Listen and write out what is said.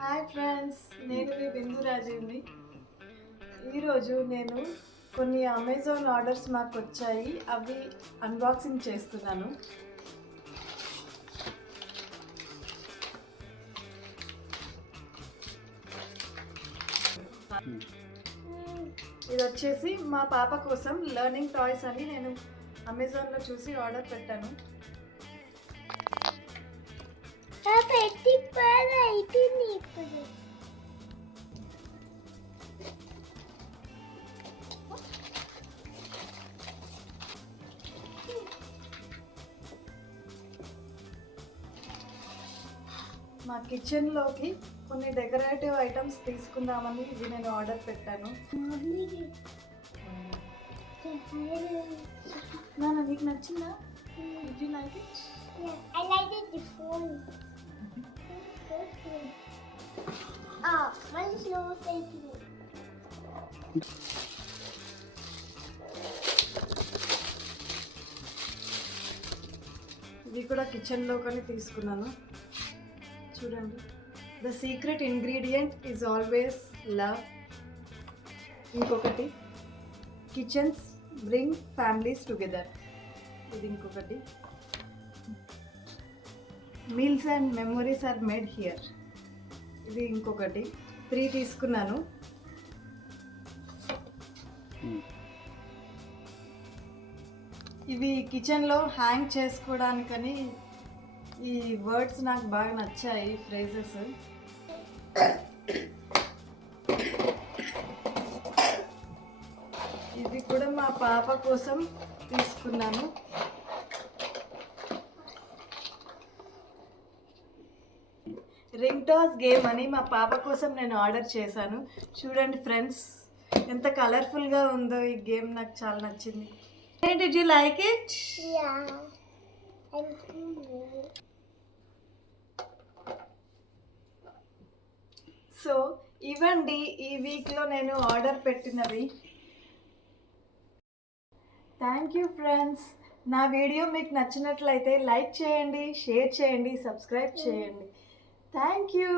Hi friends, నేను మీ బిందు రాజుని. ఈరోజు నేను కొన్ని అమెజాన్ ఆర్డర్స్ మాకు వచ్చాయి, అవి అన్బాక్సింగ్ చేస్తున్నాను. ఇది వచ్చేసి మా పాప కోసం లెర్నింగ్ టాయ్స్ అని నేను అమెజాన్లో చూసి ఆర్డర్ పెట్టాను. మా కిచెన్లోకి కొన్ని డెకరేటివ్ ఐటమ్స్ తీసుకుందామని ఇది నేను ఆర్డర్ పెట్టాను. నాన్న, నీకు నచ్చిందా? Did you like it? Yeah, I like it before. Oh, my slow thinking. ఇది కూడా కిచెన్లో కానీ తీసుకున్నాను. చూడండి, the secret ingredient is always love. ఇంకొకటి, కిచెన్స్ బ్రింగ్ ఫ్యామిలీస్ టుగెదర్. ఇది ఇంకొకటి, meals and memories are made here. ఇది ఇంకొకటి. 3 తీసుకున్నాను. ఇవి కిచెన్లో హ్యాంగ్ చేసుకోవడానికని ఈ వర్డ్స్ నాకు బాగా నచ్చాయి, ఫ్రేజెస్. ఇది కూడా మా పాప కోసం తీసుకున్నాను. రింగ్ టాస్ గేమ్ అని మా పాప కోసం నేను ఆర్డర్ చేశాను. చూడండి ఫ్రెండ్స్, ఎంత కలర్ఫుల్గా ఉందో ఈ గేమ్. నాకు చాలా నచ్చింది. Did you like it? Yeah. So ఇవండి ఈ వీక్లో నేను ఆర్డర్ పెట్టినవి. Thank you friends. నా వీడియో మీకు నచ్చినట్లయితే లైక్ చేయండి, షేర్ చేయండి, సబ్స్క్రైబ్ చేయండి. Thank you.